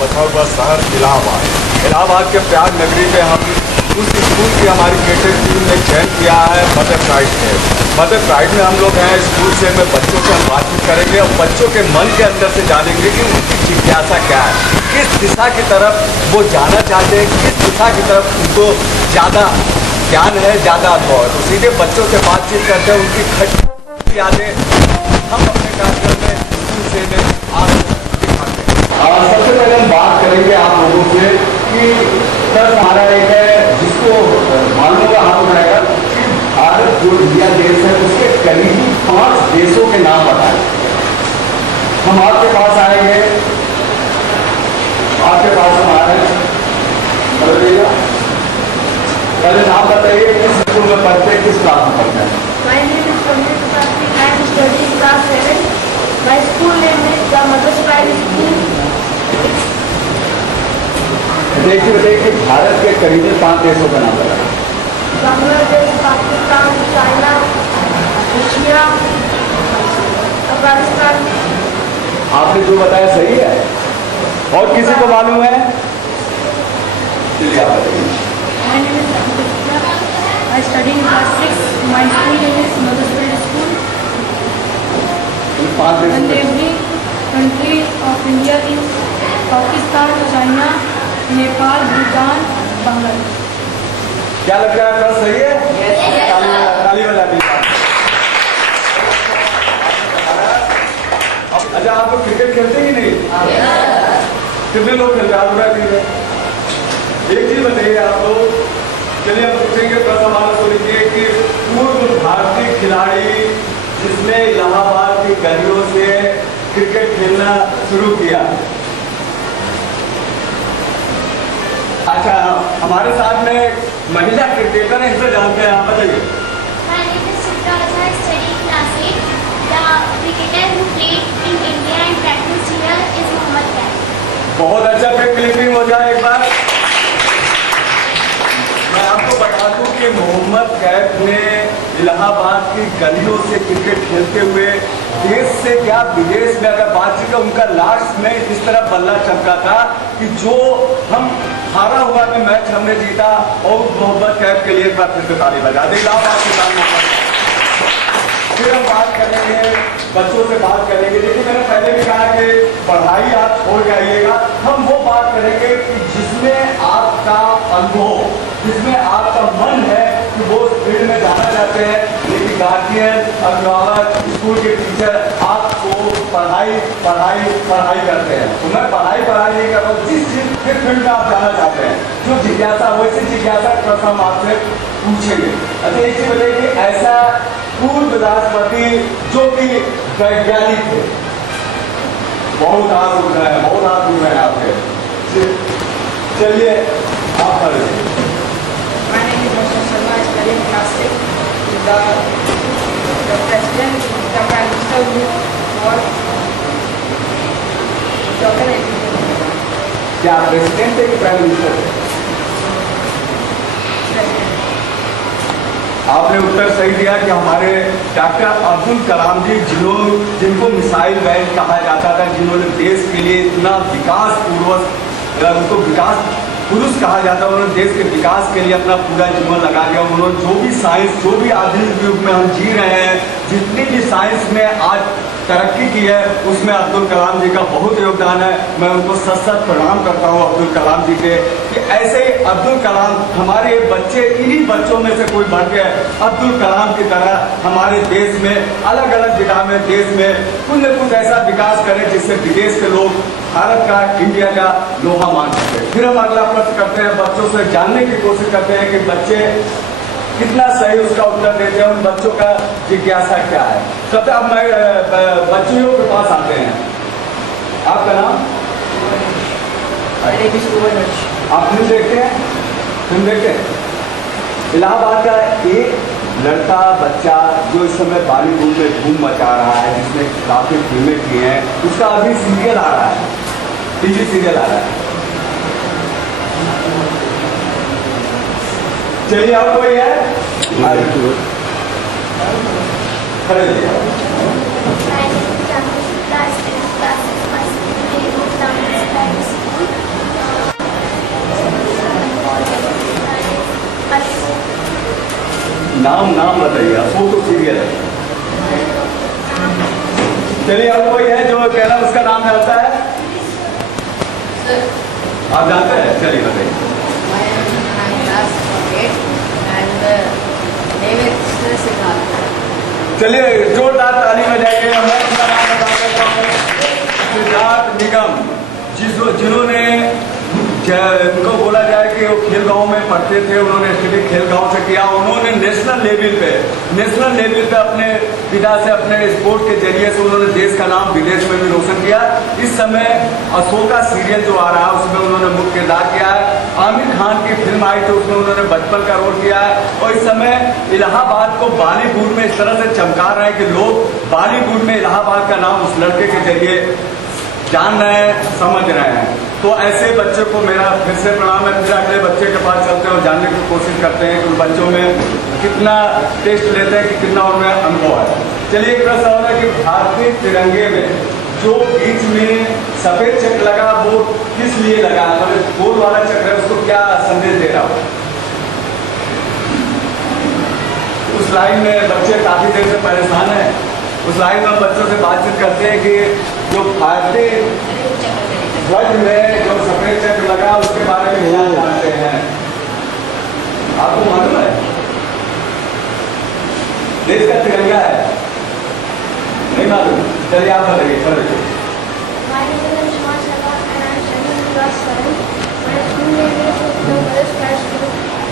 बसा हुआ शहर इलाहाबाद के प्यार नगरी में हम उस स्कूल की हमारी क्रिकेट टीम ने चयन किया है मदर प्राइड में। मदर प्राइड में हम लोग हैं स्कूल से में बच्चों से हम बातचीत करेंगे और बच्चों के मन के अंदर से जानेंगे कि उनकी जिज्ञासा क्या है, किस दिशा की तरफ वो जाना चाहते हैं, किस दिशा की तरफ उनको ज़्यादा ज्ञान है, ज़्यादा अनुभव है। तो सीधे बच्चों से बातचीत करते हैं, उनकी खट्टी यादें हम अपने कार्यक्रम में स्कूल से में आज दिखाते हैं। सबसे पहले हम बात करेंगे आप लोगों से कि सर हमारा एक है जिसको मालूम होगा हाथ उठाएगा कि भारत जो इंडिया देश है उसके करीबी 5 देशों के नाम बताएं। हम आपके पास आएंगे, आपके पास हम आ रहे हैं, बताइएगा पहले नाम बताइए, किस स्कूल में पढ़ते हैं, किस क्लास में पढ़ते हैं? My name is Kamlesh Prasad. I am studying class 7. My school name is the Mother's Pride School. देखिए कि भारत के करीबी 5 देशों का नाम बताएं। Bangladesh, Pakistan, China, Russia, Afghanistan. आपने जो बताया सही है, और किसी को मालूम है? चलिए आप बताइए। My name is Ankita. I study in class 6. My school name is Mother's Pride School. इन 5 देशों And में every country of India is Pakistan, China, Nepal, Bhutan, Bangladesh. क्या लगता है आपका सही है? ताली बजा दीजिए। अच्छा, आप लोग क्रिकेट खेलते कि नहीं? कितने लोग खेलते हैं? आप एक चीज बताइए आप लोग। चलिए हम पूछेंगे, प्रथम सवाल को लिखिए कि पूर्व भारतीय खिलाड़ी जिसने इलाहाबाद की गलियों से क्रिकेट खेलना शुरू किया। अच्छा, हमारे साथ में महिला क्रिकेटर है, इसे जानते हैं, आप बताइए। My name is Chitra Raja. I study in class 8. The cricketer who played in India and practiced here is Mohammad Kaif. बहुत अच्छा, फिर क्लिपिंग हो जाए एक बार। मैं आपको बता दूं कि मोहम्मद कैफ ने इलाहाबाद की गलियों से क्रिकेट खेलते हुए देश से क्या विदेश में अगर बातचीत है, उनका लास्ट में इस तरह बल्ला चमका था कि जो हम हारा हुआ में मैच हमने जीता, और मोहम्मद कैफ के लिए एक बार फिर से ताली बजा दें। इलाहाबाद के साथ मोहम्मद। फिर हम बात करेंगे, बच्चों से बात करेंगे। देखिए, मैंने पहले भी कहा कि पढ़ाई आप छोड़ के आइएगा। हम वो बात करेंगे कि जिसमें आपका अनुभव, जिसमें आपका मन है कि वो फील्ड में जाना चाहते हैं, लेकिन गार्जियन, अभिभावक, स्कूल के टीचर आपको पढ़ाई करते हैं। तो मैं पढ़ाई नहीं कर रहा हूँ, जिस फील्ड में आप जाना चाहते हैं, जो जिज्ञासा, वैसे जिज्ञासा प्रश्न हम आपसे पूछेंगे। अच्छा, एक चीज बताइए कि ऐसा पूर्व राष्ट्रपति जो कि वैज्ञानिक थे, बहुत हाथ उठ रहे हैं आपके। चलिए आप पढ़िए। My name is Roshan Sharma. I study in class 6. The president, the prime minister who was Dr. APJ. क्या प्रेसिडेंट थे कि प्राइम मिनिस्टर थे? आपने उत्तर सही दिया कि हमारे डॉक्टर अब्दुल कलाम जी, जिनको मिसाइल मैन कहा जाता था, जिन्होंने देश के लिए इतना विकास पूर्वक, उनको विकास पुरुष कहा जाता है, उन्होंने देश के विकास के लिए अपना पूरा जीवन लगा दिया। उन्होंने जो भी साइंस, जो भी आधुनिक युग में हम जी रहे हैं, जितनी भी साइंस में आज तरक्की की है, उसमें अब्दुल कलाम जी का बहुत योगदान है। मैं उनको सत प्रणाम करता हूँ अब्दुल कलाम जी के, कि ऐसे ही अब्दुल कलाम हमारे बच्चे, इन्हीं बच्चों में से कोई बढ़ के अब्दुल कलाम की तरह हमारे देश में अलग अलग जिला में, देश में कुछ न कुछ ऐसा विकास करें जिससे विदेश के लोग भारत का, इंडिया का लोहा मान सके। फिर हम अगला प्रश्न करते हैं, बच्चों से जानने की कोशिश करते हैं कि बच्चे कितना सही उसका उत्तर देते हैं, उन बच्चों का जिज्ञासा क्या है। सबसे अब मैं बच्चियों के पास आते हैं। आपका नाम? आप फिल्म देखते हैं? फिल्म देखते हैं? इलाहाबाद का एक लड़का, बच्चा जो इस समय बॉलीवुड में धूम मचा रहा है, जिसने काफी फिल्में की हैं, उसका अभी सीरियल आ रहा है, टीवी सीरियल आ रहा है। चलिए, अब कोई है? खड़े रहिए। My name is Ramesh Gupta. I study in class 6. My school name is Mother's Pride School. नाम बताइए, अशोक सीरियल है। चलिए, अब कोई है जो कहना उसका नाम जानता है? आप जानते हैं? चलिए बताइए। चलिए जोरदार ताली बजाइए। मैं उनका नाम बता देता हूँ, सिद्धार्थ निगम, जिन्होंने उनको बोला जाए कि वो खेल गांव में पढ़ते थे, उन्होंने स्टडी खेल गांव से किया। उन्होंने नेशनल लेवल पे अपने पिता से, अपने स्पोर्ट के जरिए से उन्होंने देश का नाम विदेश में भी रोशन किया। इस समय अशोका सीरियल जो आ रहा है उसमें उन्होंने मुख्य किरदार किया है। आमिर खान की फिल्म आई थी, उसमें उन्होंने बचपन का रोल किया है। और इस समय इलाहाबाद को बॉलीवुड में इस तरह से चमका रहे हैं कि लोग बॉलीवुड में इलाहाबाद का नाम उस लड़के के जरिए जान रहे हैं, समझ रहे हैं। तो ऐसे बच्चे को मेरा फिर से प्रणाम है। फिर अगले बच्चे के पास चलते हैं और जानने की कोशिश करते हैं कि उन बच्चों में कितना टेस्ट लेते हैं, कि कितना उनमें अनुभव है। चलिए, एक प्रश्न है कि भारतीय तिरंगे में जो बीच में सफेद चक्र लगा वो किस लिए लगा? मतलब गोल वाला चक्र है, उसको क्या संदेश दे रहा हो? उस लाइन में बच्चे काफी देर से परेशान है। उस लाइन में बच्चों से बातचीत करते हैं कि जो भारतीय ध्वज में जो सफेद चक्र लगा उसके बारे में क्या जानते हैं? आपको मालूम है? देश का तिरंगा है, नहीं मालूम? चलिए आप बताइए sir. My name is Shah Sharma and I am studying in class 7. My school name is Mother Sky School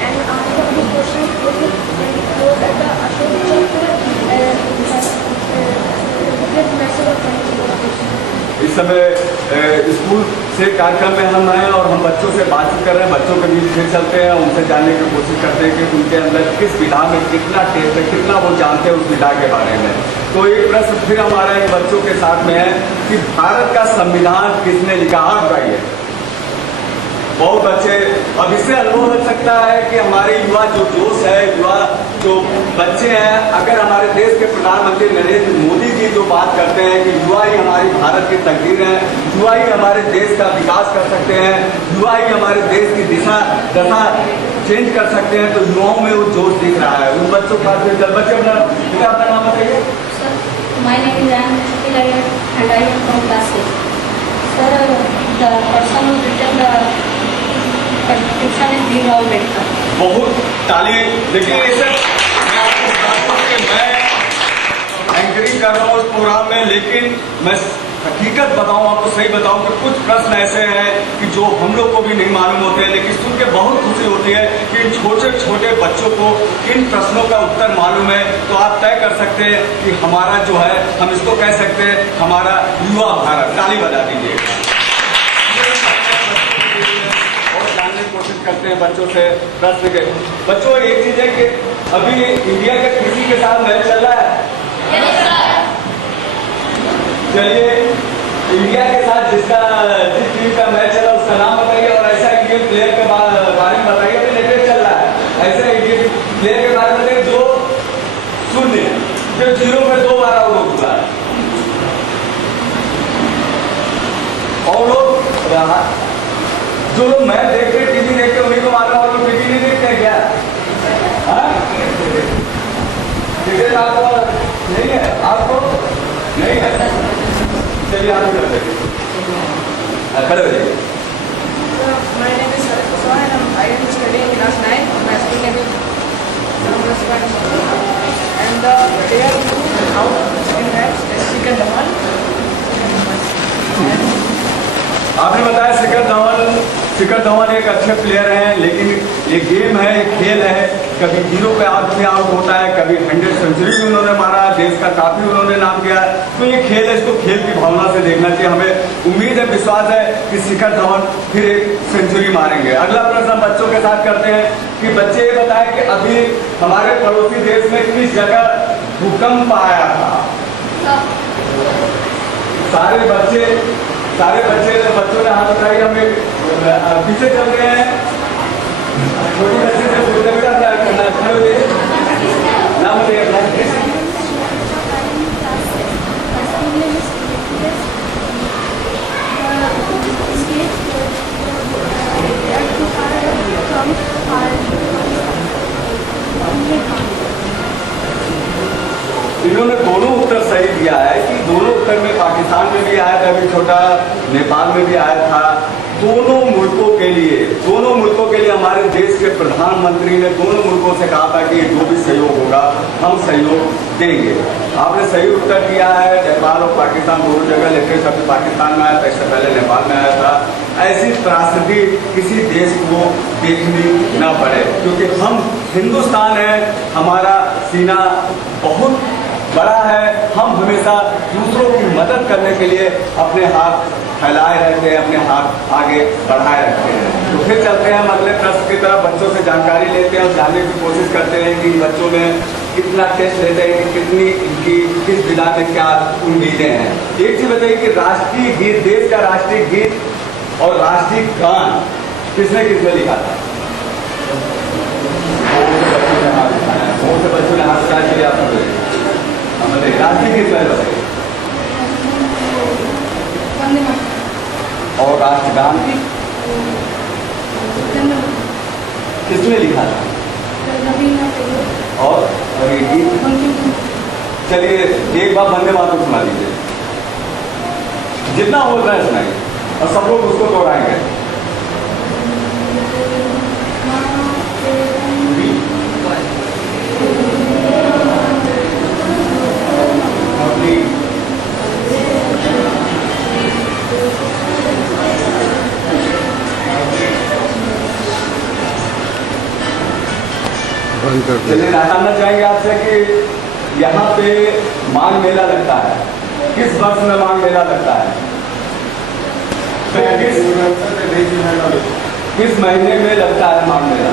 and answer of the question is wrote at the Ashok Chakra with message of thank you. इस समय school से कार्यक्रम में हम हैं और हम बच्चों से बातचीत कर रहे हैं। बच्चों के बीच फिर चलते हैं, उनसे जानने की कोशिश करते हैं कि उनके अंदर किस विधा में कितना टेस्ट है, कितना वो जानते हैं उस विधा के बारे में। तो एक प्रश्न फिर हमारे बच्चों के साथ में है कि भारत का संविधान किसने लिखा? हाँ बताइए। बहुत बच्चे, अब इससे अनुभव लग सकता है कि हमारे युवा जो जोश है, युवा जो बच्चे हैं, अगर हमारे देश के प्रधानमंत्री नरेंद्र मोदी जी जो बात करते हैं कि युवा ही हमारी भारत की तकदीर है, युवा ही हमारे देश का विकास कर सकते हैं, युवा ही हमारे देश की दशा चेंज कर सकते हैं, तो युवाओं में वो जोश दिख रहा है। उन बच्चों का बच्चे अपना नाम बताइए। My name is Anne and I am from class 6. Sir, the person who written the constitution is Bhim Ambedkar. बहुत ताली। देखिए, मैं एंकरिंग कर रहा हूँ उस प्रोग्राम में, लेकिन मैं हकीकत बताऊं, आपको सही बताऊं कि कुछ प्रश्न ऐसे हैं कि जो हम लोग को भी नहीं मालूम होते हैं, लेकिन सुन के बहुत खुशी होती है कि इन छोटे छोटे बच्चों को इन प्रश्नों का उत्तर मालूम है। तो आप तय कर सकते हैं कि हमारा जो है, हम इसको कह सकते हैं हमारा युवा भारत। ताली बजा दीजिए। और जानने की कोशिश करते हैं बच्चों से प्रश्न के। बच्चों, एक चीज है कि अभी इंडिया के किसी के साथ मैच चल रहा है? चलिए, इंडिया के साथ जिस टीम का मैच चला उसका नाम बताइए और ऐसा इंडियन प्लेयर के बारे में बताइए। अभी लेटेस्ट चल रहा है, ऐसे इंडियन प्लेयर के बारे में बताइए जो 0 पे 2 बार आउट हुआ है। और लोग जो लोग मैच देखते टीवी देखते उन्हीं को मालूम, और लोग टीवी नहीं देखते क्या? क्रिकेट आपको नहीं है? आपको नहीं है? चलिए आप खड़े हो जाइए। My name is Sohan and I am studying in class 9. My school name is and the player who out in match is Shikhar Dhawan. आपने बताया शिखर धवन एक अच्छे प्लेयर हैं, लेकिन ये गेम है, एक खेल है। कभी 0 पे आदमी आउट होता है, कभी 100 सेंचुरी भी उन्होंने मारा, देश का काफी उन्होंने नाम किया। तो ये खेल है, इसको खेल की भावना से देखना चाहिए। हमें उम्मीद है, विश्वास है कि शिखर धवन फिर एक सेंचुरी मारेंगे। अगला प्रश्न बच्चों के साथ करते हैं कि बच्चे ये बताएं कि अभी हमारे पड़ोसी देश में किस जगह भूकंप आया था? सारे बच्चे बच्चों ने हाथ उठाई। हमें पीछे चल रहे हैं, छोटे बच्चे से पूछने का क्या करना है? नाम बताइए अपना। इन्होंने दोनों उत्तर सही दिया है कि दोनों उत्तर में पाकिस्तान में भी आया था, अभी छोटा नेपाल में भी आया था। दोनों मुल्कों के लिए हमारे देश के प्रधानमंत्री ने दोनों मुल्कों से कहा था कि जो भी सहयोग होगा हम सहयोग देंगे। आपने सही उत्तर दिया है। नेपाल और पाकिस्तान दोनों जगह, लेकिन अभी पाकिस्तान में आया था, इससे पहले नेपाल में आया था। ऐसी त्रासदी किसी देश को देखनी न पड़े, क्योंकि हम हिंदुस्तान है, हमारा सीना बहुत बड़ा है। हम हमेशा दूसरों की मदद करने के लिए अपने हाथ फैलाए रहते हैं, अपने हाथ आगे बढ़ाए रखते हैं। तो फिर चलते हैं हम अगले प्रश्न की तरफ। बच्चों से जानकारी लेते हैं और जानने की कोशिश करते हैं कि बच्चों में कितना टेस्ट लेते हैं, कि कितनी इनकी किस दिशा में क्या उम्मीदें हैं। एक चीज बताइए कि राष्ट्रीय गीत, देश का राष्ट्रीय गीत और राष्ट्रीय गान किसने लिखा था? बहुत से बच्चों ने हाथ उठाया कि आप बताइए राष्ट्रीय गीत पहले बताइए, और राष्ट्रगान किसने लिखा था? और ये गीत, चलिए एक बार वंदे मातरम सुना दीजिए, जितना हो रहा है सुनाइए और सब लोग उसको दोहराएंगे। चलिए जानना चाहेंगे आपसे कि यहाँ पे माघ मेला लगता है, किस वर्ष में माघ मेला लगता है? किस महीने में लगता है माघ मेला?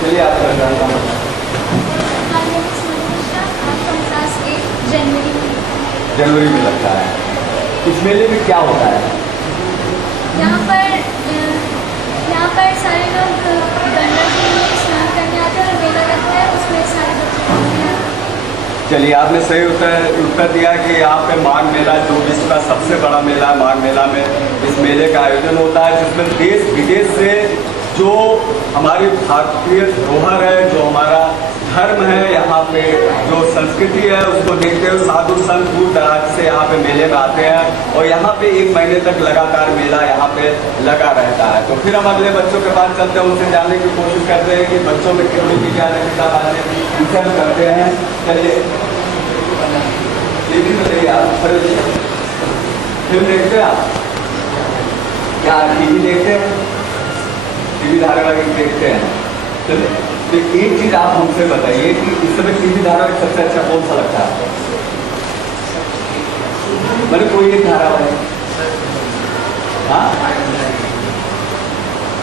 चलिए आप जानता हूँ। जनवरी में लगता है। इस मेले में क्या होता है? यहाँ पर सारे लोग गंगा जी में स्नान करने आते हैं और मेला लगता है, उसमें सारे बच्चे। चलिए आपने सही उत्तर दिया कि यहाँ पे माघ मेला जो विश्व का सबसे बड़ा मेला है। माघ मेला में इस मेले का आयोजन होता है, जिसमें देश विदेश से जो हमारी भारतीय धरोहर है, जो हमारा धर्म है, यहाँ पे जो संस्कृति है, उसको देखते हुए साधु संत दूर दराज से यहाँ पे मेले में आते हैं और यहाँ पे 1 महीने तक लगातार मेला यहाँ पे लगा रहता है। तो फिर हम अगले बच्चों के पास चलते हैं, उनसे जानने की कोशिश करते हैं कि बच्चों में कितनी की क्या बातें उनसे हम करते हैं। चलिए देखिए, बताइए आप फिल्म देखते हैं? आप क्या टीवी देखते हैं? टीवी धारावाहिक देखते हैं? चलिए तो एक चीज आप हमसे बताइए कि इस समय टीवी धारावाहिक सबसे अच्छा कौन सा लगता है? मैंने कोई एक धारावाहिक, हाँ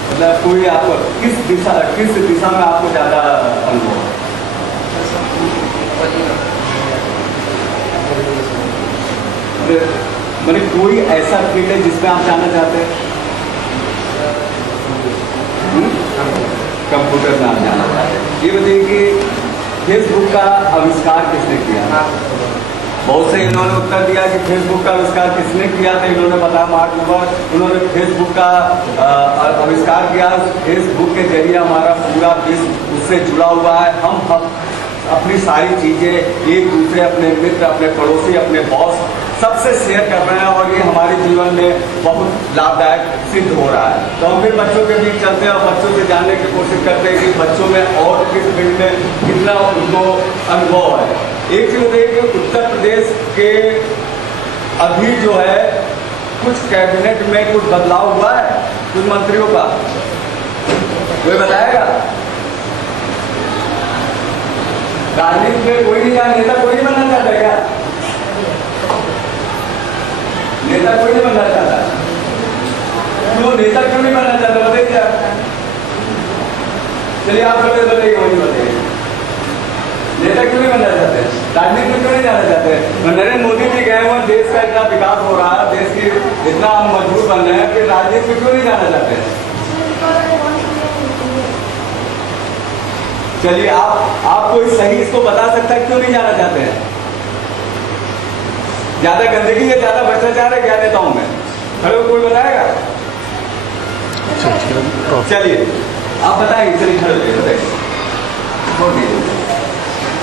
मतलब कोई आपको किस दिशा में आपको ज्यादा अनुभव? मैंने कोई ऐसा फील्ड है जिसमें आप जाना चाहते हैं? कंप्यूटर में आप जाना चाहते हैं। ये बताइए कि फेसबुक का आविष्कार किसने किया? बहुत से इन्होंने उत्तर दिया कि फेसबुक का आविष्कार किसने किया था। इन्होंने बताया मार्क जुकरबर्ग, उन्होंने फेसबुक का आविष्कार किया। फेसबुक के जरिए हमारा पूरा विश्व उससे जुड़ा हुआ है। हम अपनी सारी चीजें एक दूसरे, अपने मित्र, अपने पड़ोसी, अपने बॉस सबसे शेयर कर रहे हैं और ये हमारे जीवन में बहुत लाभदायक सिद्ध हो रहा है। तो हम फिर बच्चों के बीच चलते हैं और बच्चों से जानने की कोशिश करते हैं कि बच्चों में और किस फील्ड में कितना उनको अनुभव है। एक चीज बताइए कि उत्तर प्रदेश के अभी जो है कुछ कैबिनेट में कुछ बदलाव हुआ है, कुछ मंत्रियों का कोई बताएगा? राजनीति में कोई नहीं जाए, नेता कोई नहीं बनना चाहता क्या? नेता कोई नहीं बनना चाहता? क्यों नेता क्यों नहीं बनना चाहता बताइए क्या? चलिए आप बताइए, वही बताइए, नेता क्यों नहीं बनना चाहते? राजनीति में क्यों नहीं जाना चाहते? नरेंद्र मोदी जी गए हुए, देश का इतना विकास हो रहा है, देश की इतना हम मजबूत बन रहे हैं, फिर राजनीति में क्यों नहीं जाना चाहते? चलिए आप कोई सही इसको बता सकता है क्यों नहीं जाना चाहते हैं? ज्यादा गंदगी या ज्यादा भ्रष्टाचार है क्या नेताओं में? खड़े कोई बताएगा? चलिए आप बताएंगे, चलिए खड़े हो जाइए, बताइए। छोड़ दीजिए।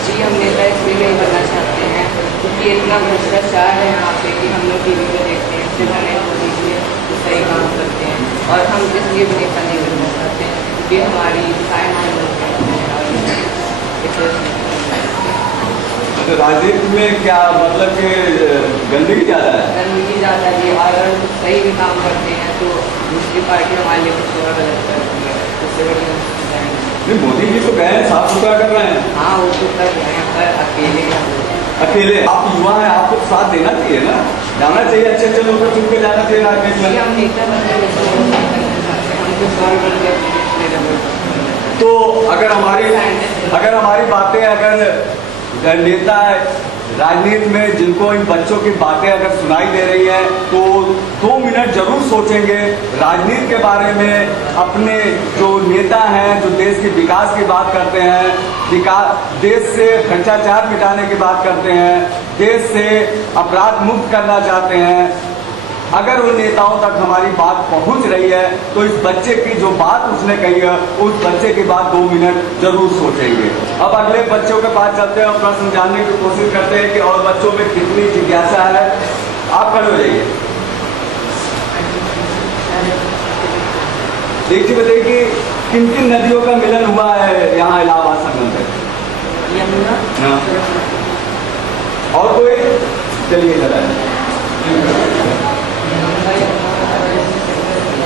जी, हम नेता इसलिए नहीं बनना चाहते हैं क्योंकि इतना भ्रष्टाचार है यहाँ पे कि हम लोग टीवी में देखते हैं सिर्फ हमें मोदी जी सही काम करते हैं, और हम इसलिए भी नेता नहीं बनना चाहते हैं क्योंकि हमारी साइन तो राजनीति में क्या मतलब कि गंदगी ज़्यादा है? गंदगी ज़्यादा है, और अगर सही भी काम करते हैं तो दूसरी पार्टी हमारे लिए कुछ थोड़ा गलत करती है, उससे बड़ी नहीं, मोदी जी तो गए हैं, साफ सुथरा कर रहे हैं। हाँ, वो तो कर रहे हैं पर अकेले अकेले आप युवा हैं, आपको साथ देना चाहिए ना, जाना चाहिए, अच्छे अच्छे लोगों को चुन के जाना चाहिए राजनीति में। हम नेता बनने में हम कुछ और बन गए। तो अगर हमारी बातें, अगर नेता राजनीति में जिनको इन बच्चों की बातें अगर सुनाई दे रही है तो 2 मिनट जरूर सोचेंगे राजनीति के बारे में। अपने जो नेता हैं, जो देश के विकास की बात करते हैं, देश से भ्रष्टाचार मिटाने की बात करते हैं, देश से अपराध मुक्त करना चाहते हैं, अगर उन नेताओं तक हमारी बात पहुंच रही है तो इस बच्चे की जो बात उसने कही है उस बच्चे की बात 2 मिनट जरूर सोचेंगे। अब अगले बच्चों के पास चलते हैं और प्रश्न जानने की कोशिश करते हैं कि और बच्चों में कितनी जिज्ञासा है। आप खड़े हो जाइए। एक चीज बताइए कि किन किन नदियों का मिलन हुआ है यहाँ इलाहाबाद संगम पे? यमुना। हाँ। और कोई? चलिए इधर आइए।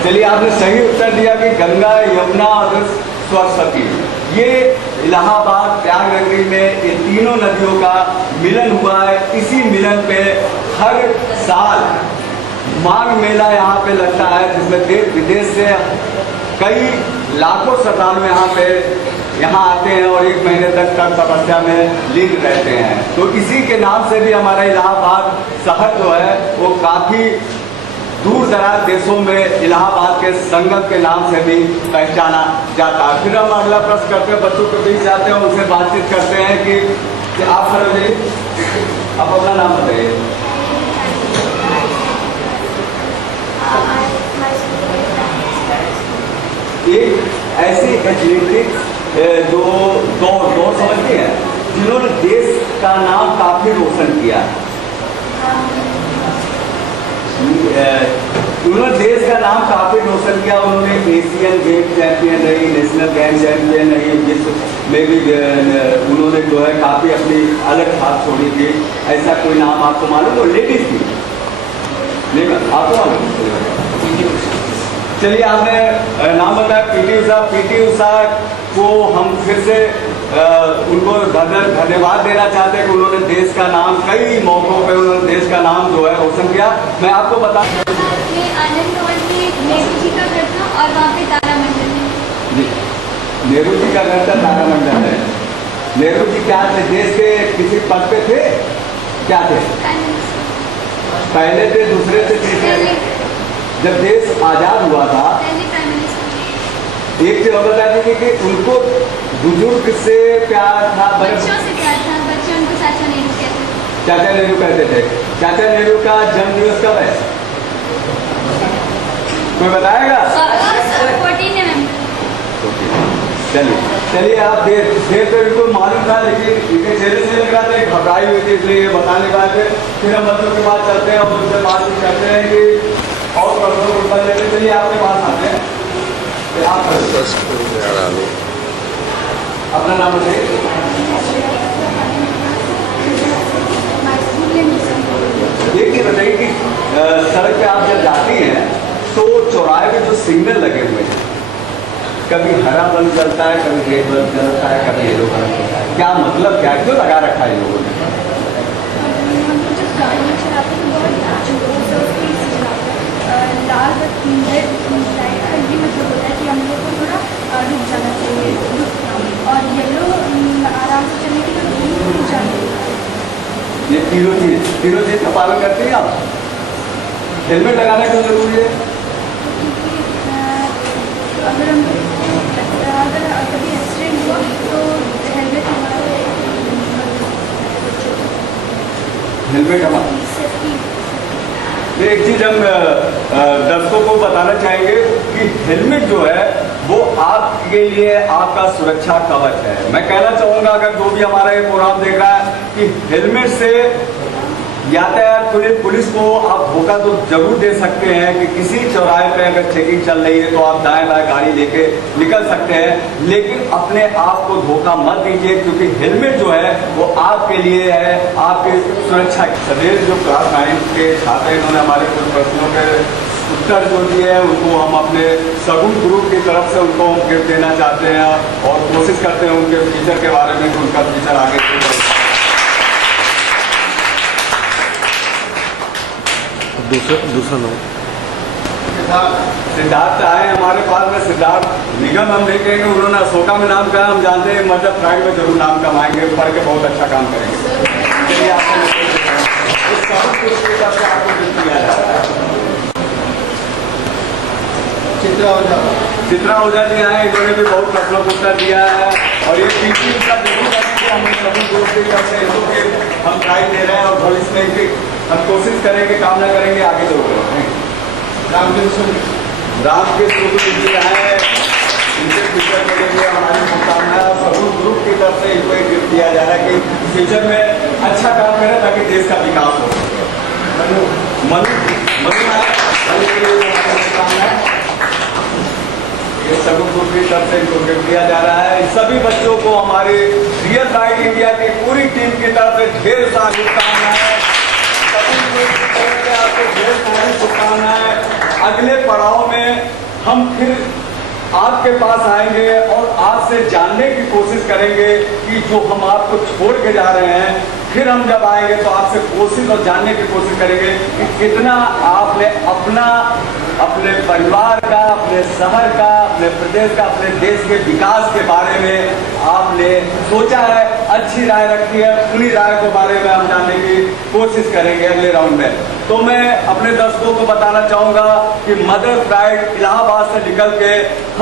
चलिए, आपने सही उत्तर दिया कि गंगा, यमुना और सरस्वती, ये इलाहाबाद प्रयागनगरी में ये तीनों नदियों का मिलन हुआ है। इसी मिलन पे हर साल माघ मेला यहाँ पे लगता है जिसमें देश विदेश से कई लाखों श्रद्धालु यहाँ आते हैं और 1 महीने तक तपस्या में लीन रहते हैं। तो इसी के नाम से भी हमारा इलाहाबाद शहर जो है वो काफी दूर दराज देशों में इलाहाबाद के संगम के नाम से भी पहचाना जाता है। फिर हम अगला प्रश्न करते हैं, बच्चों के बीच जाते हैं, उनसे बातचीत करते हैं कि आप खड़े हो जाइए, आप अपना नाम बताइए। एक ऐसी एथलेटिक्स जो दौड़ समझती है जिन्होंने देश का नाम काफी रोशन किया, उन्होंने देश का नाम काफी रोशन किया। उन्होंने एशियन गेम चैंपियन रही, नेशनल गेम चैंपियन रही, विश्व में भी उन्होंने जो है काफी अपनी अलग छाप छोड़ी थी। ऐसा कोई नाम आपको मालूम हो? लेडीज थी, नहीं आपको मालूम? चलिए, आपने नाम बताया पीटी उषा। पीटी उषा को हम फिर से उनको धन्यवाद देना चाहते हैं कि उन्होंने देश का नाम कई मौकों पे उन्होंने देश का नाम जो है रोशन किया। मैं आपको बता आनंद में नेहरू जी का घर था और वहाँ पे तारामंडल है। नेहरू जी का घर था, तारामंडल है। नेहरू जी क्या थे? देश के किसी पद पे थे? क्या थे? पहले थे, दूसरे थे, तीसरे? जब देश आजाद हुआ था एक चीज बता दीजिए कि उनको बुजुर्ग से प्यार था, बच्चों से प्यार था, बच्चों उनको चाचा नेहरू कहते थे। चाचा नेहरू कहते थे। चाचा नेहरू का जन्म दिवस कब है? कोई बताएगा? 14 नवंबर। चलिए, आप देर पे बिल्कुल मालूम था लेकिन इनके चेहरे से लग रहा था घबराई हुई थी, इसलिए ये बताने के बाद फिर हम बच्चों के पास चलते हैं और उनसे बातचीत करते हैं कि और प्रश्नों को उत्तर देने के लिए आपके पास आते हैं। आप अपना नाम बताइए। एक चीज बताइए कि सड़क पे आप जब जाती हैं तो चौराहे पे जो सिग्नल लगे हुए हैं, कभी हरा बल्ब जलता है, कभी रेड बल्ब जलता है, कभी येलो बल्ब जलता है, क्या मतलब क्या क्यों लगा रखा है लोगों ने? लाल रेड लाइट का ये मतलब होता है कि हम लोग को थोड़ा रुक जाना चाहिए, और येलो आराम से चलने की तो रुक जाना चाहिए। ये तीनों चीज का पालन करते हैं आप? हेलमेट लगाना क्यों जरूरी है? अगर कभी एक्सीडेंट हुआ तो हेलमेट हमारा एक चीज हम दर्शकों को बताना चाहेंगे कि कि हेलमेट जो है वो आपके लिए आपका सुरक्षा कवच है। मैं कहना चाहूंगा अगर जो भी हमारा ये प्रोग्राम देख रहा है कि हेलमेट से यातायात पुलिस को आप धोखा तो जरूर दे सकते हैं कि किसी चौराहे पे अगर चेकिंग चल रही है तो आप दाएं बाएं गाड़ी लेके निकल सकते हैं, लेकिन अपने आप को धोखा मत दीजिए, क्योंकि हेलमेट जो है वो आपके लिए है, आपकी सुरक्षा। सदैव जो क्लास 9 के छात्र हैं इन्होंने हमारे कुछ प्रश्नों के उत्तर जो दिए हैं उनको हम अपने सगुन ग्रुप की तरफ से उनको हम गिफ्ट देना चाहते हैं और कोशिश करते हैं उनके फ्यूचर के बारे में कि उनका फ्यूचर आगे दूसरा नाम सिद्धार्थ आए हमारे पास में। सिद्धार्थ निगम हम नहीं कहेंगे, उन्होंने अशोका में नाम कहा, हम जानते हैं मध्य प्राइड में जरूर नाम कमाएंगे, पढ़ के बहुत अच्छा काम करेंगे। चलिए आपको दिया जा रहा है। चित्रा ओझा जी आए, इन्होंने भी बहुत प्रश्नों का उत्तर दिया है और ये पीछे का जरूर करेंगे। हम सभी दोस्तों की तरफ से हम प्राइज दे रहे हैं और भविष्य में भी हम कोशिश करेंगे, कामना करेंगे आगे जरूर। रामकृष्ण जी आए, इनके फ्यूचर के लिए हमारी शुभकामनाएं और सभी ग्रुप की तरफ से इनको एक गिफ्ट दिया जा रहा है कि फ्यूचर में अच्छा काम करें ताकि देश का विकास हो सके। ये सभी ग्रुप की तरफ से इनको गिफ्ट दिया जा रहा है। सभी बच्चों को हमारे रियल राइट इंडिया की पूरी टीम की तरफ से ढेर सारी शुभकामनाएं। आपको ढेर सारी शुभकामनाएं। अगले पड़ाव में हम फिर आपके पास आएंगे और आपसे जानने की कोशिश करेंगे कि जो हम आपको छोड़ के जा रहे हैं, फिर हम जब आएंगे तो आपसे कोशिश और जानने की कोशिश करेंगे कि कितना आपने अपने परिवार का, अपने शहर का, अपने प्रदेश का, अपने देश के विकास के बारे में आपने सोचा है, अच्छी राय रखी है। उन्हीं राय के बारे में हम जानने की कोशिश करेंगे अगले राउंड में। तो मैं अपने दर्शकों को बताना चाहूंगा कि मदर प्राइड इलाहाबाद से निकल के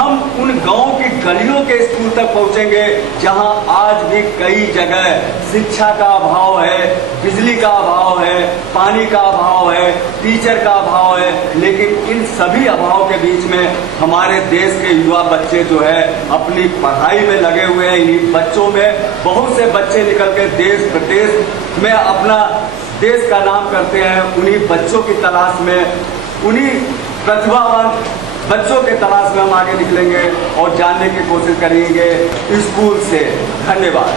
हम उन गांव की गलियों के स्कूल तक पहुंचेंगे जहां आज भी कई जगह शिक्षा का अभाव है, बिजली का अभाव है, पानी का अभाव है, टीचर का अभाव है। लेकिन इन सभी अभाव के बीच में हमारे देश के युवा बच्चे जो है अपनी पढ़ाई में लगे हुए हैं। इन्हीं बच्चों में बहुत से बच्चे निकल के देश प्रदेश में अपना देश का नाम करते हैं। उन्हीं बच्चों की तलाश में, उन्हीं प्रतिभावान बच्चों के तलाश में हम आगे निकलेंगे और जानने की कोशिश करेंगे स्कूल से। धन्यवाद।